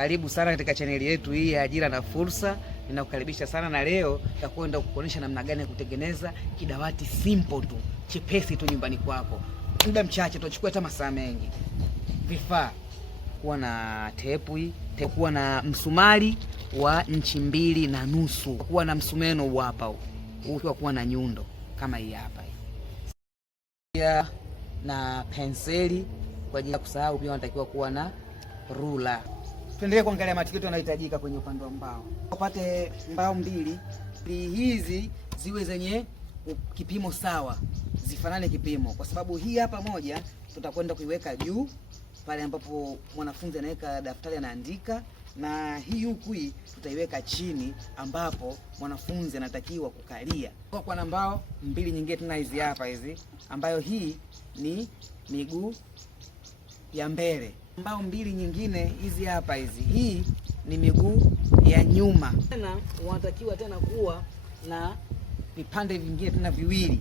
Karibu sana katika chaneli yetu hii ya Ajira na Fursa. Ninakukaribisha sana, na leo nitakwenda kukuonyesha namna gani ya kutengeneza kidawati simple tu, chepesi tu nyumbani kwako. Muda mchache, tutachukua hata masaa mengi. Vifaa: kuwa na tepu hii, kuwa na msumari wa 2.5 inchi, kuwa na msumeno huu hapa, ukiwa kuwa na nyundo kama hii hapa hii, na penseli kwa ajili ya kusahau. Pia unatakiwa kuwa na rula. Tuendelee kuangalia material yanayohitajika kwenye upande wa mbao. Upate mbao mbili hizi ziwe zenye kipimo sawa, zifanane kipimo, kwa sababu hii hapa moja tutakwenda kuiweka juu pale ambapo mwanafunzi anaweka daftari anaandika, na hii huku hii tutaiweka chini ambapo mwanafunzi anatakiwa kukalia. Kwa na mbao mbili nyingine tuna hizi hapa hizi, ambayo hii ni miguu ya mbele. Mbao mbili nyingine hizi hapa hizi, hii ni miguu ya nyuma. Tena unatakiwa tena kuwa na vipande vingine tena viwili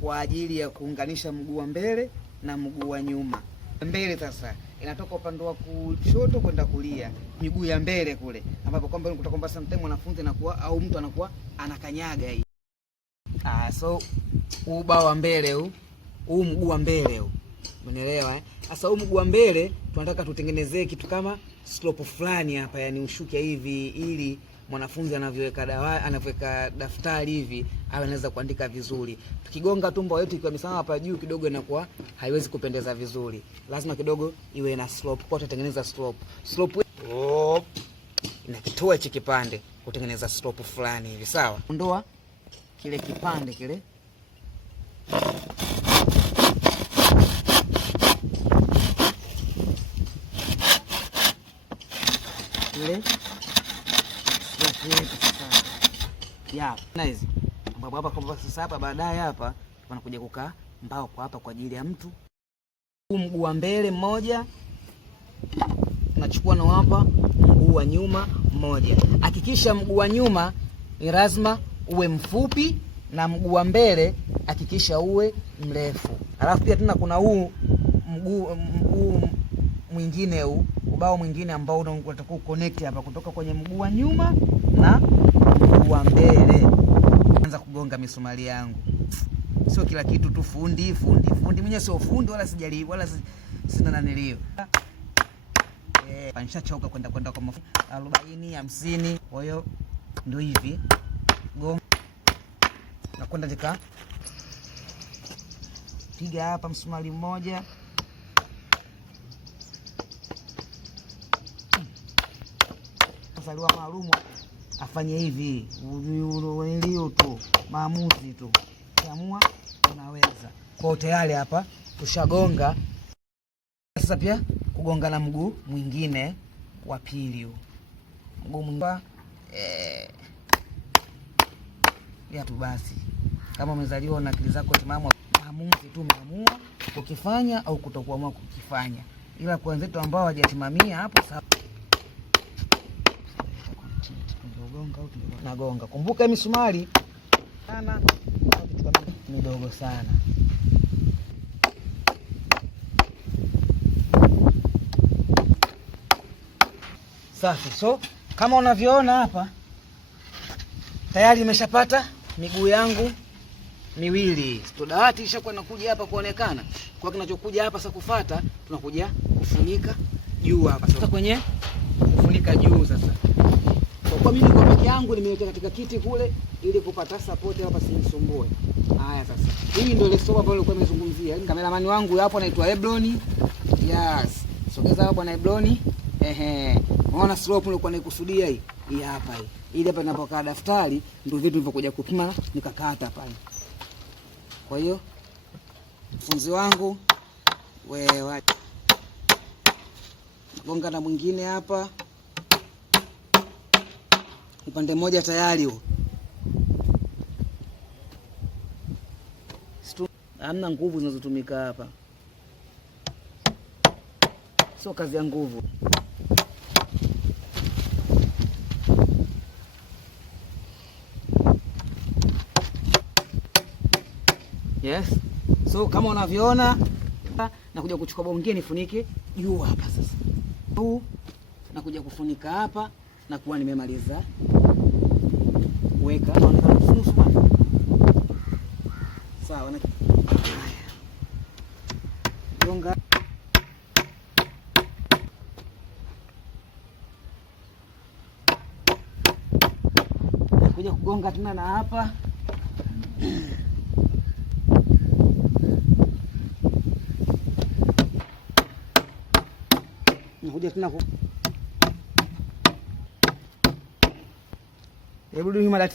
kwa ajili ya kuunganisha mguu wa mbele na mguu wa nyuma. Mbele sasa inatoka upande wa kushoto kwenda kulia, miguu ya mbele kule ambapo kwamba unakuta kwamba sometimes mwanafunzi anakuwa au mtu anakuwa anakanyaga hii. So ubao wa mbele huu mguu wa mbele huu, umeelewa? Sasa huu mguu wa mbele tunataka tutengenezee kitu kama slope fulani hapa, yani ushuke hivi, ili mwanafunzi anavyoweka daftari hivi awe anaweza kuandika vizuri. Tukigonga tumbo yetu ikiwa misawa hapa juu kidogo, inakuwa haiwezi kupendeza vizuri. Lazima kidogo iwe na slope. Kwa tutengeneza slope inakitoa hichi kipande kutengeneza slope fulani hivi, sawa? Ondoa kile kipande kile, nice. Ambapo hapa kwa sasa hapa baadaye hapa tunakuja kukaa mbao kwa hapa kwa ajili ya mtu. Huu mguu wa mbele mmoja tunachukua na hapa mguu wa nyuma mmoja. Hakikisha mguu wa nyuma ni lazima uwe mfupi na mguu wa mbele hakikisha uwe mrefu. Alafu pia tena kuna huu mguu mwingine huu ubao mwingine ambao unatakiwa connect hapa kutoka kwenye mguu wa nyuma na mguu wa mbele. Anza kugonga misumari yangu. Sio kila kitu tu fundi. Mwenye sio fundi wala sijali wala sina nanilio. Nishachoka kwenda kwa 40 50. Kwa hiyo ndio hivi. Gonga. Na kwenda tika. Piga hapa msumari mmoja. Saliwa maalumu afanye hivi, ulio tu maamuzi tu, kiamua unaweza. Kwa tayari hapa tushagonga. Sasa pia kugonga na mguu mwingine wa pili huu, mguu mwingine ya tu. Basi kama umezaliwa na akili zako timamu, maamuzi tu umeamua ukifanya au kutokuamua kukifanya, ila kwa wenzetu ambao hawajatimamia hapo sawa. Nagonga. Kumbuka misumari sana midogo sana. Safi. So kama unavyoona hapa tayari nimeshapata miguu yangu miwili. Dawati ishakuwa inakuja hapa kuonekana. Kwa kinachokuja hapa sasa kufuata tunakuja kufunika juu hapa. Sasa kwenye kufunika juu sasa. Kwa mimi kwa peke yangu nimeweka katika kiti kule ili kupata support hapa sinisumbue. Haya sasa. Hii ndio ile sofa ambayo nilikuwa nimezungumzia. Kameramani wangu hapo anaitwa Ebloni. Yes. Sogeza hapo bwana Ebloni. Unaona slope nilikuwa naikusudia hii. Hii hapa hii. Ili hapa ninapokaa daftari ndio vitu vilivyokuja kupima nikakata pale. Kwa hiyo mfunzi wangu wewe gonga na mwingine hapa. Upande mmoja tayari huo. Hamna nguvu zinazotumika hapa. Sio kazi ya nguvu. Yes. So kama unavyoona na kuja kuchukua bao mwingine nifunike juu hapa sasa. Huu na nakuja kufunika hapa na kuwa nimemaliza kuweka. Sawa na gonga kuja kugonga tena na hapa nakuja tena hebu nyuma la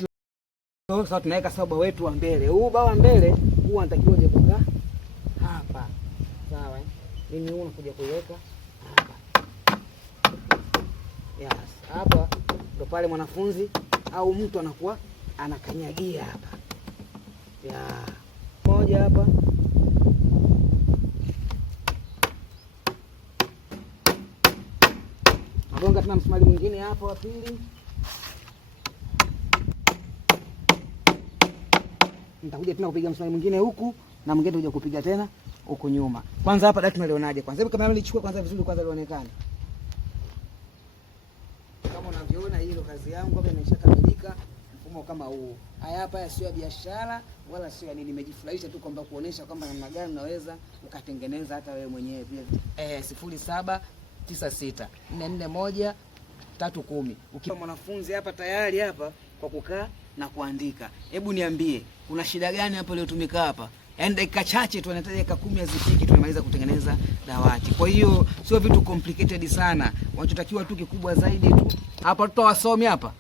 sasa tunaweka saba wetu wa mbele. Huu bao wa mbele huwa anatakiwa je kukaa hapa. Sawa? Mimi huu nakuja kuiweka hapa. Yes, hapa ndo pale mwanafunzi au mtu anakuwa anakanyagia hapa. Ya. Moja hapa. Nagonga tena msumari mwingine hapa wa pili. Nitakuja tena kupiga msumari mwingine huku na mwingine utakuja kupiga tena huku nyuma. Kwanza hapa dada tunalionaje? Kwanza hebu kamera lichukue kwanza vizuri kwanza lionekane. Kama unavyoona hilo kazi yangu hapa imeshakamilika mfumo kama huu. Haya hapa sio ya biashara wala sio nini, nimejifurahisha tu kwamba kuonesha kwamba namna gani unaweza ukatengeneza hata wewe mwenyewe pia. 0796441310. Ukiwa mwanafunzi hapa tayari hapa kwa kukaa na kuandika. Hebu niambie, kuna shida gani hapo iliyotumika hapa? Yaani dakika chache tu, anataja dakika 10 hazifiki tumemaliza kutengeneza dawati. Kwa hiyo sio vitu complicated sana. Wanachotakiwa tu kikubwa zaidi tu. Hapa watoto wasomi hapa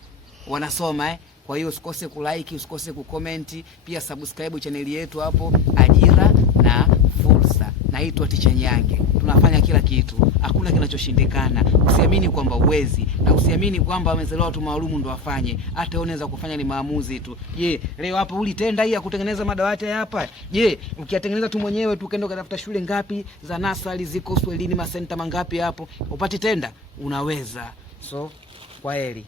wanasoma Kwa hiyo usikose kulike, usikose kucomment, pia subscribe channel yetu hapo Ajira na Fursa. Naitwa Teacher Nyange. Tunafanya kila kitu. Hakuna kinachoshindikana. Usiamini kwamba uwezi na usiamini kwamba wamezelewa watu maalumu ndo wafanye. Hata wewe unaweza kufanya, ni maamuzi tu. Je, leo hapa ulitenda hii ya kutengeneza madawati hapa? Je, ukiyatengeneza tu mwenyewe tu ukaenda ukatafuta shule ngapi za nasari ziko Swahilini, masenta mangapi hapo? Upate tenda? Unaweza. So, kwaheri.